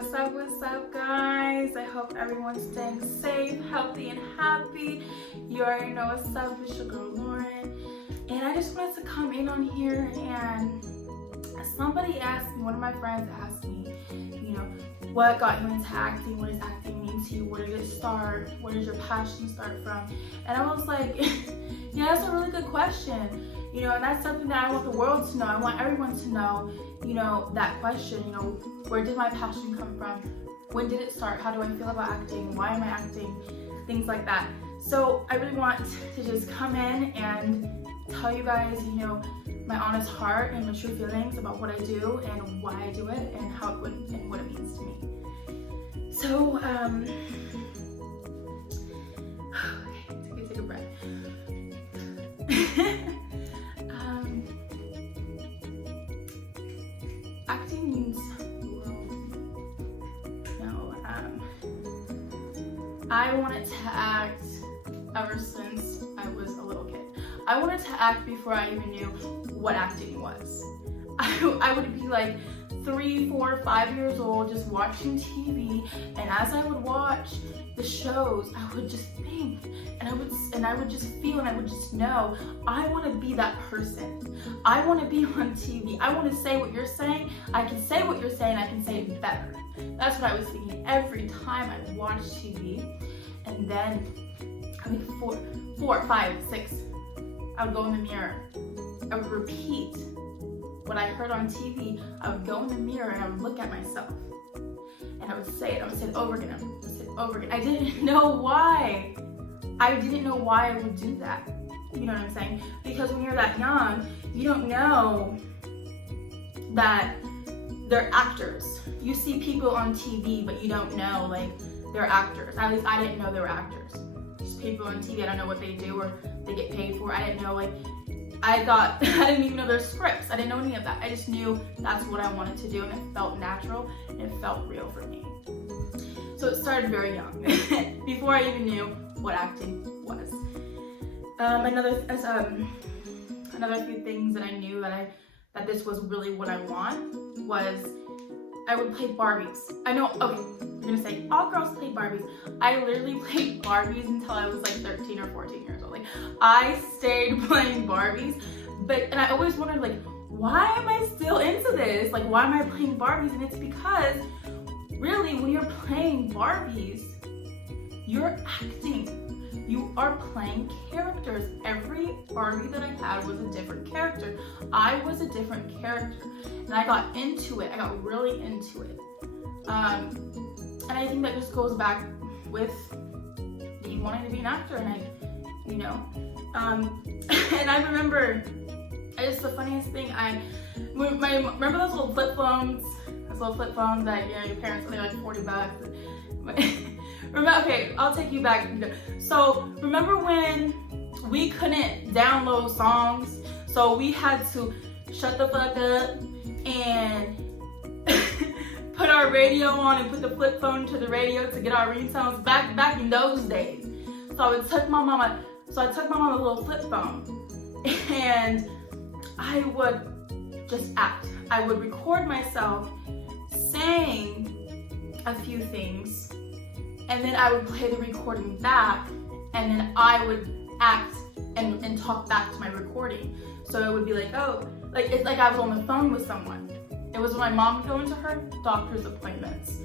What's up, guys? I hope everyone's staying safe, healthy, and happy. You already know what's up. It's your girl, Lauren. And I just wanted to come in on here, and somebody asked me, one of my friends asked me, what got you into acting? What does acting mean to you? Where did it start? Where did your passion start from? And I was like, yeah, that's a really good question. And that's something that I want the world to know. I want everyone to know, that question, where did my passion come from? When did it start? How do I feel about acting? Why am I acting? Things like that. So I really want to just come in and tell you guys, my honest heart and my true feelings about what I do and why I do it and how it and what it means to me. So, okay, take a breath. Acting means the world. I wanted to act ever since I was a little kid. I wanted to act before I even knew what acting was. I would be like 3, 4, 5 years old just watching TV, and as I would watch the shows, I would just think, and I would just feel, and I would just know, I want to be that person. I want to be on TV. I want to say what you're saying. I can say what you're saying. I can say it better. That's what I was thinking every time I watched TV. And then I think 4, 5, 6, I would go in the mirror. I would repeat what I heard on TV. I would go in the mirror and I would look at myself. And I would say it. I would say it over again. I would say it over again. I didn't know why. I didn't know why I would do that. You know what I'm saying? Because when you're that young, you don't know that they're actors. You see people on TV, but you don't know, like, they're actors. At least I didn't know they were actors. Just people on TV, I don't know what they do or they get paid for. I didn't know, like, I didn't even know their scripts. I didn't know any of that. I just knew that's what I wanted to do, and it felt natural and it felt real for me. So it started very young, before I even knew what acting was. Another few things that I knew that this was really what I want was I would play Barbies. I know, okay, I'm gonna say all girls play Barbies. I literally played Barbies until I was like 13 or 14 years old. Like, I stayed playing Barbies, and I always wondered, like, why am I still into this? Like, why am I playing Barbies? And it's because really, when you're playing Barbies, you're acting. You are playing characters. Every Barbie that I had was a different character. I was a different character, and I got into it. I got really into it. And I think that just goes back with me wanting to be an actor, and and I remember, it's the funniest thing. Remember those little flip phones? Those little flip phones that your parents, they're like $40. Remember, okay, I'll take you back. So remember when we couldn't download songs, so we had to shut the fuck up and put our radio on and put the flip phone to the radio to get our ringtones back in those days. So I took my mama a little flip phone, and I would just act. I would record myself saying a few things, and then I would play the recording back, and then I would act and talk back to my recording. So it would be like, it's like I was on the phone with someone. It was when my mom would go into her doctor's appointments.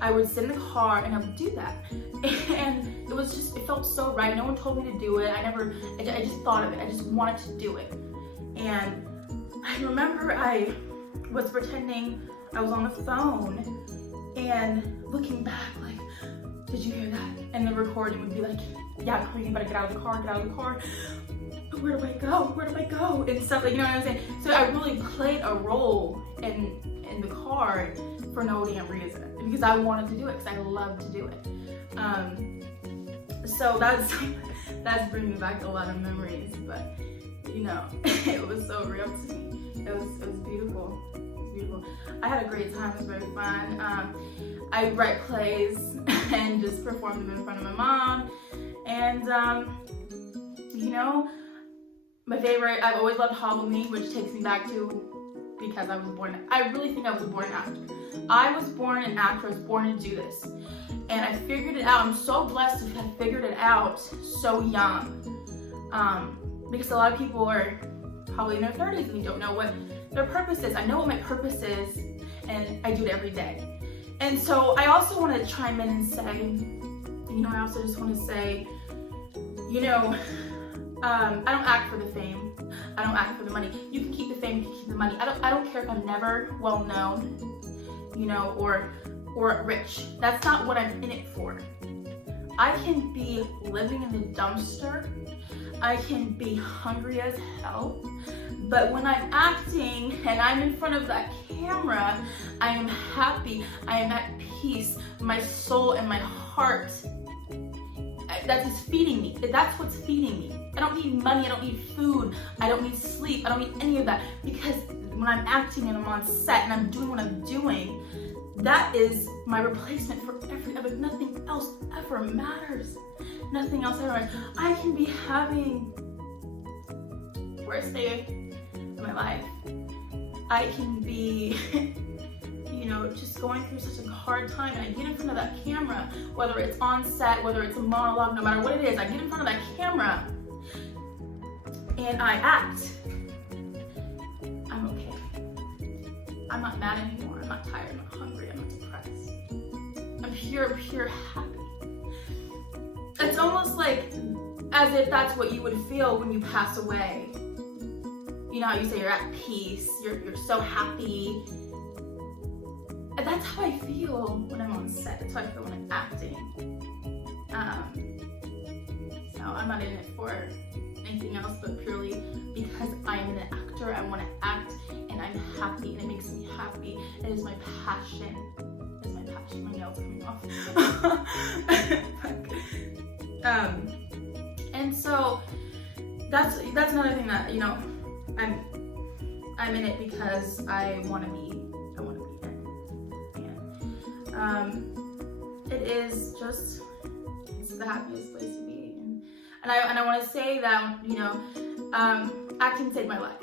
I would sit in the car and I would do that. And it felt so right. No one told me to do it. I just thought of it. I just wanted to do it. And I remember I was pretending I was on the phone and looking back like, did you hear that? And the recording would be like, yeah, you better get out of the car, Where do I go? And stuff, like, you know what I'm saying? So I really played a role in the car for no damn reason. Because I wanted to do it, because I love to do it. So that's bringing back a lot of memories, but it was so real to me. It was beautiful. I had a great time. It was very fun. I write plays and just perform them in front of my mom. And my favorite, I've always loved Halloween, which takes me back to because I really think I was born an actor. I was born an actor. I was born to do this. And I figured it out. I'm so blessed to have figured it out so young. Because a lot of people are probably in their 30s and they don't know what their purpose is. I know what my purpose is, and I do it every day. And so I also want to chime in and say, you know, I also just want to say, you know, I don't act for the fame. I don't act for the money. You can keep the fame, you can keep the money. I don't care if I'm never well known, you know, or rich. That's not what I'm in it for. I can be living in the dumpster. I can be hungry as hell. But when I'm acting and I'm in front of that camera, I am happy. I am at peace. My soul and my heart, that is feeding me. That's what's feeding me. I don't need money. I don't need food. I don't need sleep. I don't need any of that. Because when I'm acting and I'm on set and I'm doing what I'm doing, that is my replacement for every other. Nothing else ever matters. Nothing else ever matters. I can be having the worst day of my life. I can be, you know, just going through such a hard time, and I get in front of that camera, whether it's on set, whether it's a monologue, no matter what it is, I get in front of that camera and I act. I'm okay. I'm not mad anymore. I'm not tired. I'm not hungry. I'm not depressed. I'm pure happy. It's almost like as if that's what you would feel when you pass away. You know how you say you're at peace, you're so happy. And that's how I feel when I'm on set. That's how I feel when I'm acting. So I'm not in it for anything else but purely because I'm an actor. I want to act and I'm happy and it makes me happy. It is my passion. It is my passion. My nails coming off. And so that's another thing that, you know, I'm in it because I want to be there. And it is just, it's the happiest place to be. And I want to say that, you know, acting saved my life.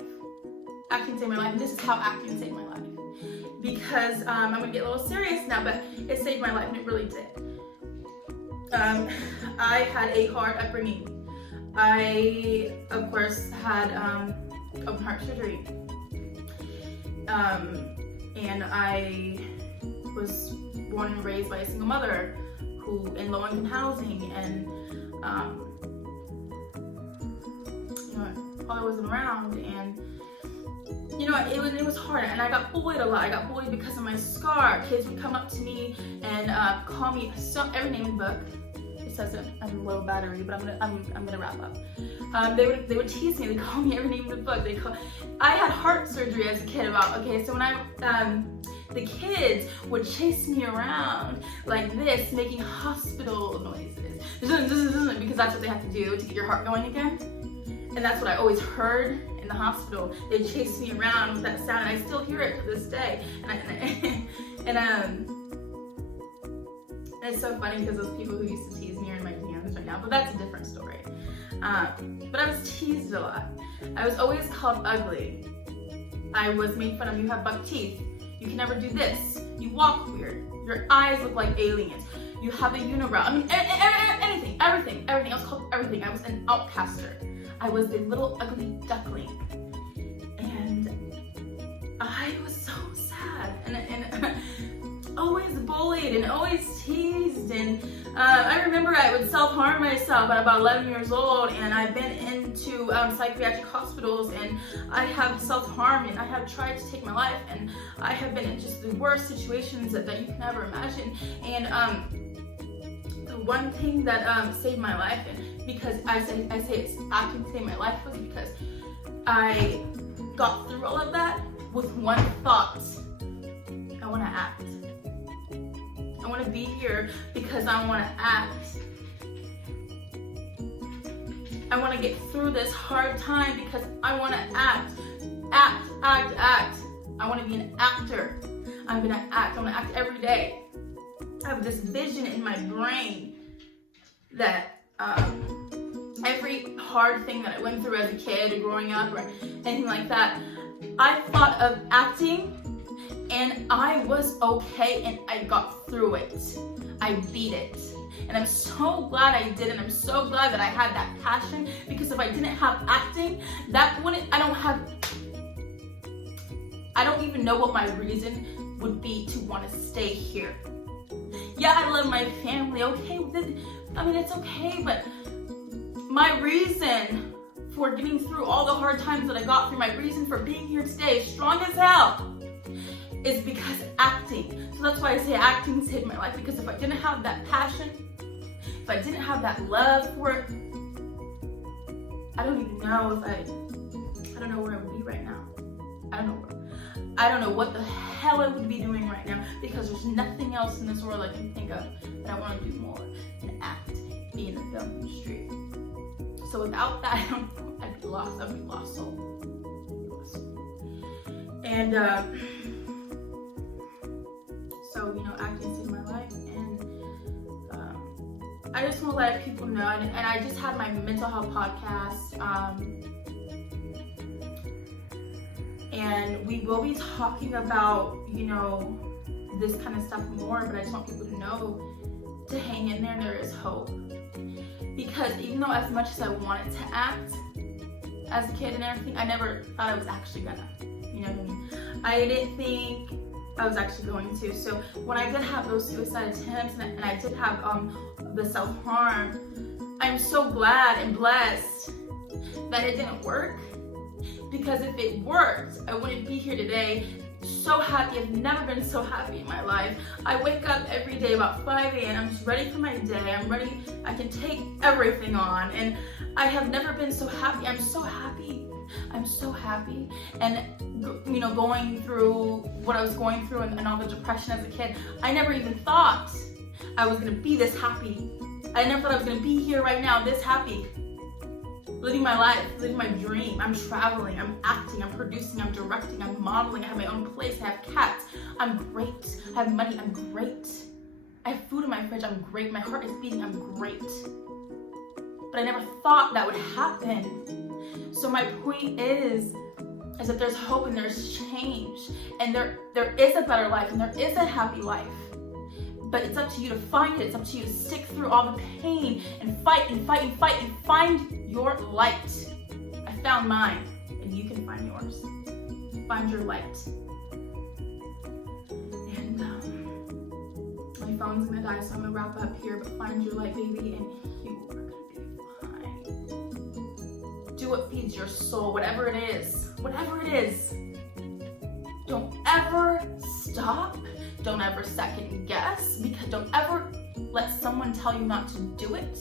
Acting saved my life. And this is how acting saved my life. Because I'm going to get a little serious now, but it saved my life, and it really did. I had a hard upbringing. I, of course, had open heart surgery. And I was born and raised by a single mother who in low-income housing, and you know, father wasn't around, and you know, it was hard, and I got bullied a lot. I got bullied because of my scar. Kids would come up to me and call me every name in the book. It says that I'm low battery, but I'm gonna wrap up. They would tease me. They call me every name in the book. I had heart surgery as a kid. So when the kids would chase me around like this, making hospital noises, because that's what they have to do to get your heart going again. And that's what I always heard in the hospital. They'd chase me around with that sound, and I still hear it to this day. And it's so funny because those people who used to tease me are in my DMs right now, but that's a different story. But I was teased a lot. I was always called ugly. I was made fun of. You have buck teeth. You can never do this. You walk weird. Your eyes look like aliens. You have a unibrow. I mean, everything. I was called everything. I was an outcaster. I was the little ugly duckling. And I was so sad. And always bullied and always teased, and I remember I would self-harm myself at about 11 years old, and I've been into psychiatric hospitals, and I have self-harmed, and I have tried to take my life, and I have been in just the worst situations that you can ever imagine. And the one thing that saved my life, and because I say it's acting to save my life, was because I got through all of that with one thought: I want to act. I want to be here because I want to act. I want to get through this hard time because I want to act. Act. I want to be an actor. I'm going to act. I'm going to act every day. I have this vision in my brain that every hard thing that I went through as a kid or growing up or anything like that, I thought of acting And I was okay, and I got through it. I beat it. And I'm so glad I did, and I'm so glad that I had that passion, because if I didn't have acting, I don't even know what my reason would be to want to stay here. Yeah, I love my family, okay, it's okay, but my reason for getting through all the hard times that I got through, my reason for being here today, strong as hell, is because acting. So that's why I say acting saved my life, because if I didn't have that passion, if I didn't have that love for it, I don't even know I don't know where I would be right now. I don't know what the hell I would be doing right now, because there's nothing else in this world I can think of that I want to do more than act, be in the film industry. So without that, I'd be lost. I'd be lost soul. And so, acting saved my life, and I just want to let people know, and I just had my mental health podcast, and we will be talking about, this kind of stuff more, but I just want people to know to hang in there, there is hope. Because even though as much as I wanted to act as a kid and everything, I never thought I was actually gonna, you know what I mean? I didn't think I was actually going to. So when I did have those suicide attempts, and I did have the self-harm, I'm so glad and blessed that it didn't work. Because if it worked, I wouldn't be here today. So happy. I've never been so happy in my life. I wake up every day about 5 a.m. I'm just ready for my day. I'm ready. I can take everything on. And I have never been so happy. I'm so happy. I'm so happy. And, going through what I was going through and all the depression as a kid, I never even thought I was going to be this happy. I never thought I was going to be here right now this happy. Living my life, living my dream. I'm traveling, I'm acting, I'm producing, I'm directing, I'm modeling, I have my own place, I have cats. I'm great. I have money, I'm great. I have food in my fridge, I'm great. My heart is beating, I'm great. But I never thought that would happen. So my point is that there's hope and there's change. And there is a better life and there is a happy life. But it's up to you to find it. It's up to you to stick through all the pain and fight and fight and fight and find your light. I found mine, and you can find yours. Find your light. And my phone's gonna die, so I'm gonna wrap up here. But find your light, baby, and you are gonna be fine. Do what feeds your soul, whatever it is. Whatever it is. Don't ever stop. Don't ever second guess, because don't ever let someone tell you not to do it.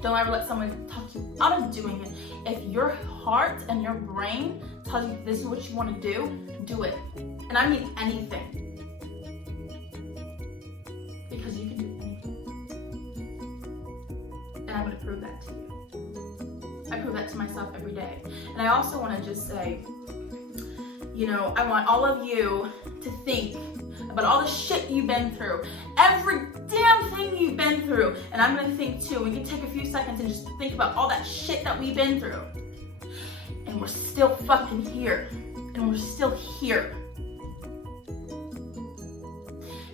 Don't ever let someone talk you out of doing it. If your heart and your brain tells you this is what you want to do it. And I mean anything. Because you can do anything. And I'm going to prove that to you. I prove that to myself every day. And I also want to just say, I want all of you to think about all the shit you've been through, every damn thing you've been through, and I'm gonna think too. We can take a few seconds and just think about all that shit that we've been through, and we're still fucking here, and we're still here.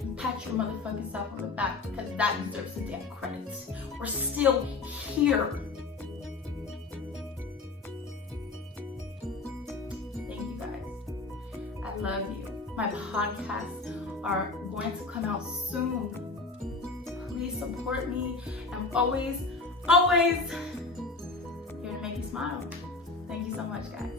And pat your motherfucking self on the back, because that deserves the damn credit. We're still here. Thank you guys. I love you. My podcasts are going to come out soon. Please support me. I'm always here to make you smile. Thank you so much, guys.